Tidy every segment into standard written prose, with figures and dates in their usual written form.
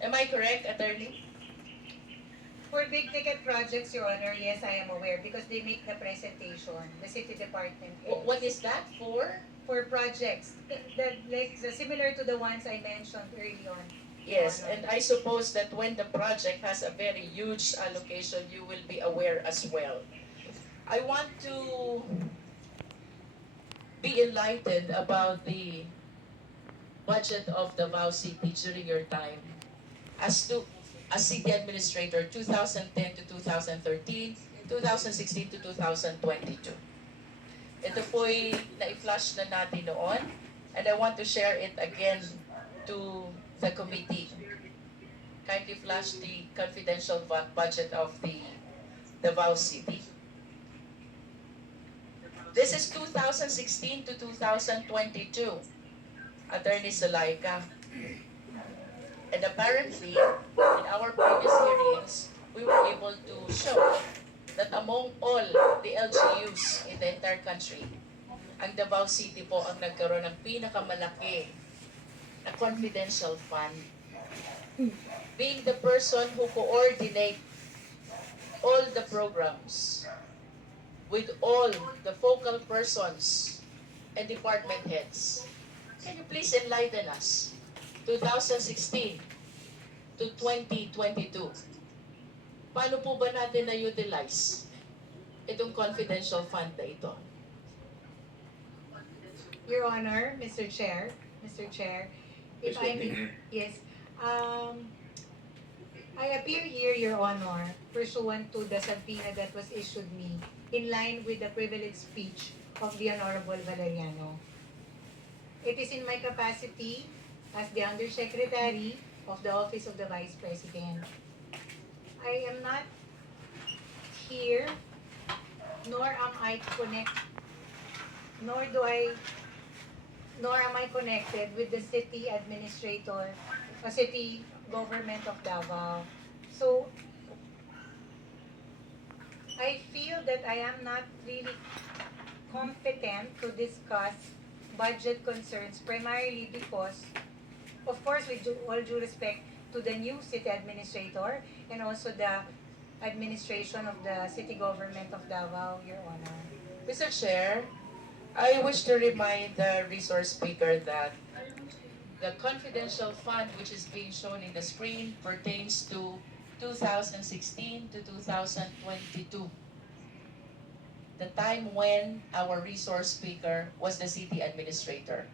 Am I correct, Attorney? For big ticket projects, Your Honor, yes, I am aware because they make the presentation, the city department What heads. is that for? For projects, similar to the ones I mentioned early on, Your Yes, Honor. and I suppose that when the project has a very huge allocation, you will be aware as well. I want to be enlightened about the budget of Davao City during your time as city administrator 2010 to 2013, 2016 to 2022. Ito po'y na-flash na natin noon and I want to share it again to the committee. Kindly flash the confidential budget of the Davao City. This is 2016 to 2022. Attorney Zalaika. And apparently, in our previous hearings, we were able to show that among all the LGUs in the entire country, ang Davao City po ang nagkaroon ng pinakamalaki na confidential fund. Being the person who coordinate all the programs with all the focal persons and department heads. Can you please enlighten us? 2016 to 2022. Paano po ba natin na-utilize itong confidential fund na ito? Your Honor, Mr. Chair, if I may, yes, I appear here, Your Honor, pursuant to the subpoena that was issued me, in line with the privileged speech of the Honorable Valeriano. It is in my capacity as the Undersecretary of the Office of the Vice President. I am not here, nor am I nor do I, nor am I connected with the city administrator, or city government of Davao. So, I feel that I am not really competent to discuss budget concerns primarily because, of course, with all due respect to the new city administrator and also the administration of the city government of Davao, Your Honor. Mr. Chair, I wish to remind the resource speaker that the confidential fund which is being shown in the screen pertains to 2016 to 2022. The time when our resource speaker was the city administrator.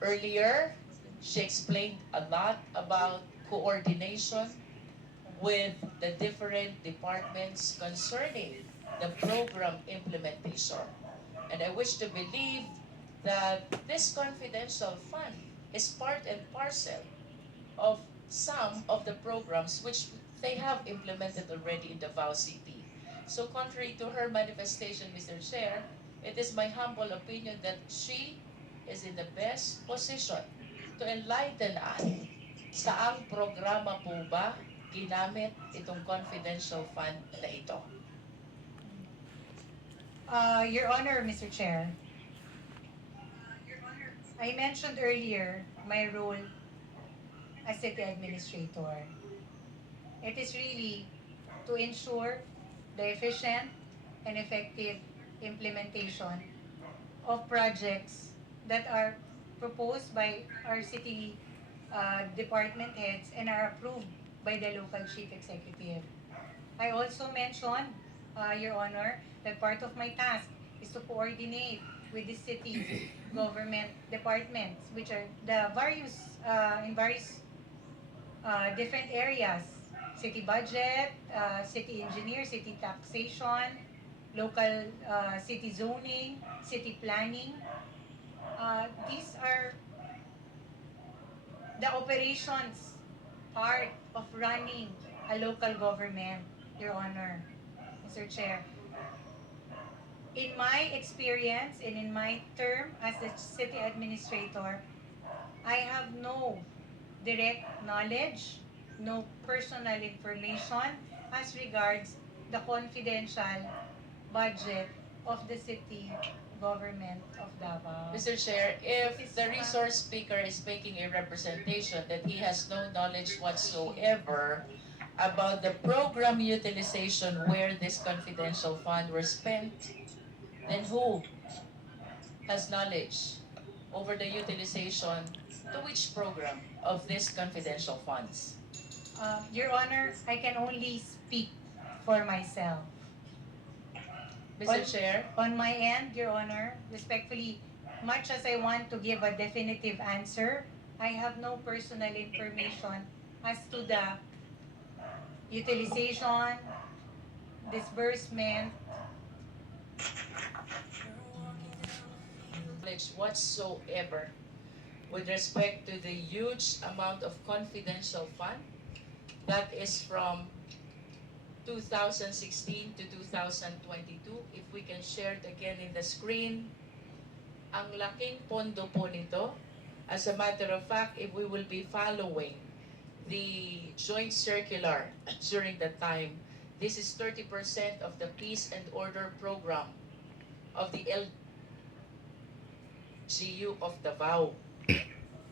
Earlier, she explained a lot about coordination with the different departments concerning the program implementation. And I wish to believe that this confidential fund is part and parcel of some of the programs which they have implemented already in Davao City. So contrary to her manifestation, Mr. Chair, it is my humble opinion that she is in the best position to enlighten us. Saang programa po ba ginamit itong confidential fund na ito? Your Honor, Mr. Chair, I mentioned earlier my role as city administrator. It is really to ensure the efficient and effective implementation of projects that are proposed by our city department heads and are approved by the local chief executive. I also mentioned, Your Honor, that part of my task is to coordinate with the city's government departments, which are the in various different areas: city budget, city engineer, city taxation, local city zoning, city planning. These are the operations part of running a local government, Your Honor, Mr. Chair. In my experience and in my term as the city administrator, I have no direct knowledge, no personal information as regards the confidential budget of the city government of Davao. Mr. Chair, if the resource speaker is making a representation that he has no knowledge whatsoever about the program utilization where this confidential fund were spent, then who has knowledge over the utilization to which program of these confidential funds? Your Honor, I can only speak for myself. Mr. Chair, On my end, Your Honor, respectfully, much as I want to give a definitive answer, I have no personal information as to the utilization, disbursement. knowledge whatsoever with respect to the huge amount of confidential fund that is from 2016 to 2022. If we can share it again in the screen, ang laking pondo po nito. As a matter of fact, if we will be following the joint circular during that time, this is 30% of the peace and order program of the LGU of Davao.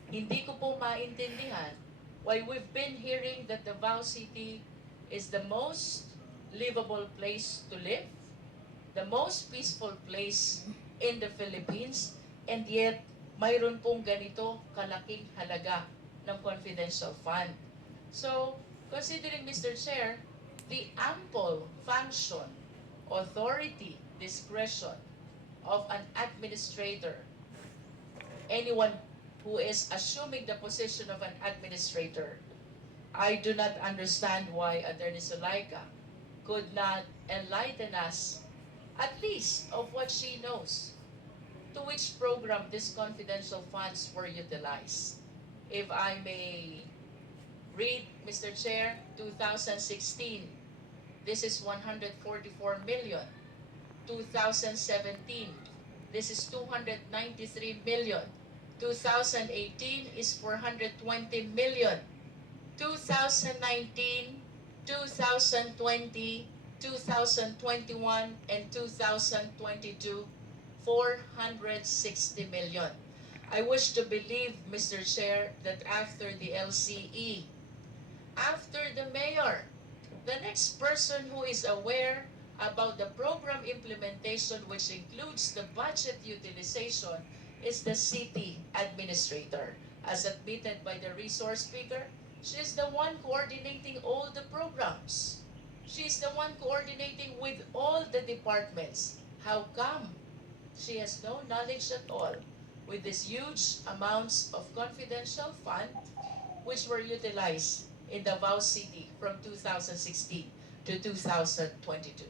Hindi ko po maintindihan why we've been hearing that Davao City is the most livable place to live, the most peaceful place in the Philippines, and yet mayroon pong ganito kalaking halaga ng confidential fund. So, considering, Mr. Chair, the ample function, authority, discretion of an administrator, anyone who is assuming the position of an administrator, I do not understand why Attorney Zulaika could not enlighten us at least of what she knows, to which program these confidential funds were utilized. If I may read, Mr. Chair, 2016, this is 144 million. 2017, this is 293 million. 2018 is 420 million. 2019, 2020, 2021, and 2022, 460 million. I wish to believe, Mr. Chair, that after the LCE, after the mayor, the next person who is aware about the program implementation, which includes the budget utilization, is the city administrator. As admitted by the resource speaker, she is the one coordinating all the programs. She is the one coordinating with all the departments. How come she has no knowledge at all with these huge amounts of confidential fund which were utilized in Davao City from 2016 to 2022?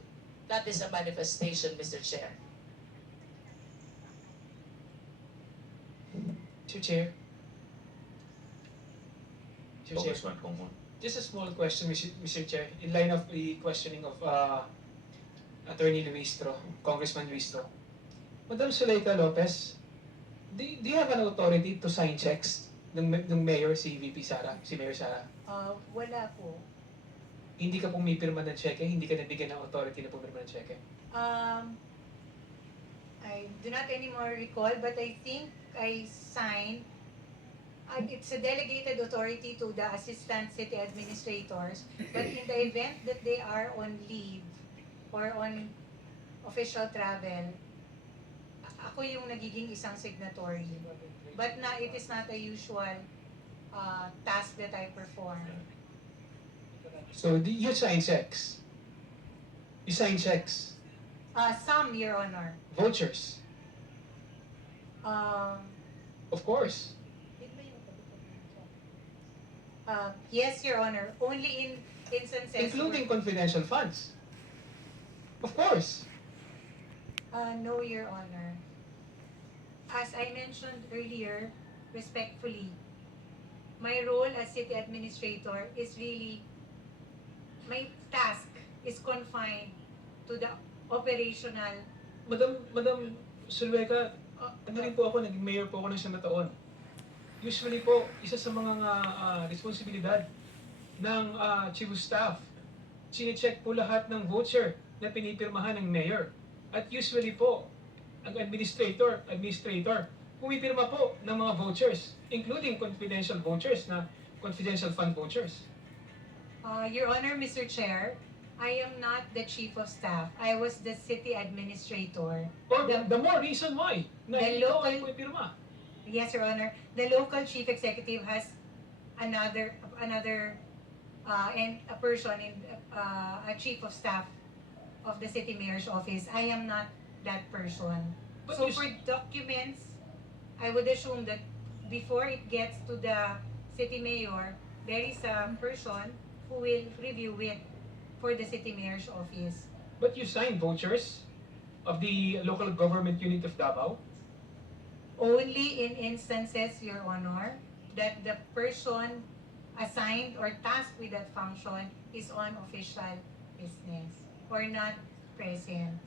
That is a manifestation, Mr. Chair. Mr. Chair. Mr. Chair. Congressman Kongmon. Just a small question, Mr. Chair, in line of the questioning of Attorney Luistro, Congressman Luistro. Madam Zuleika Lopez, do you have an authority to sign checks ng Mayor, si VP Sara, si Mayor Sara? Wala po. Hindi ka pumipirma ng cheque, hindi ka nabigyan ng authority na pumirma ng cheque? I do not anymore recall, but I think I signed. It's a delegated authority to the assistant city administrators, but in the event that they are on leave or on official travel, ako yung nagiging isang signatory. But it is not a usual task that I perform. So, you sign checks? You sign checks? Some, Your Honor. Vouchers? Of course. Yes, Your Honor. Only in instances Including confidential funds? Of course. No, Your Honor. As I mentioned earlier, respectfully, my role as city administrator is really, my task is confined to the operational. Madam Sulweka, ano rin po ako, naging mayor po ako ng 7 taon. Usually po, isa sa mga responsibilidad ng chief of staff, chine-check po lahat ng voucher na pinipirmahan ng mayor. At usually po, ang administrator, pumipirma po ng mga vouchers, including confidential vouchers na confidential fund vouchers. Your Honor, Mr. Chair, I am not the Chief of Staff. I was the City Administrator. Or the more reason why na The ikaw ay local- pumipirma. Yes, Your Honor. The local chief executive has another and a person in a chief of staff of the city mayor's office. I am not that person. But So you for documents, I would assume that before it gets to the city mayor, there is a person who will review it for the city mayor's office. But you signed vouchers of the local government unit of Davao. Only in instances, Your Honor, that the person assigned or tasked with that function is on official business or not present.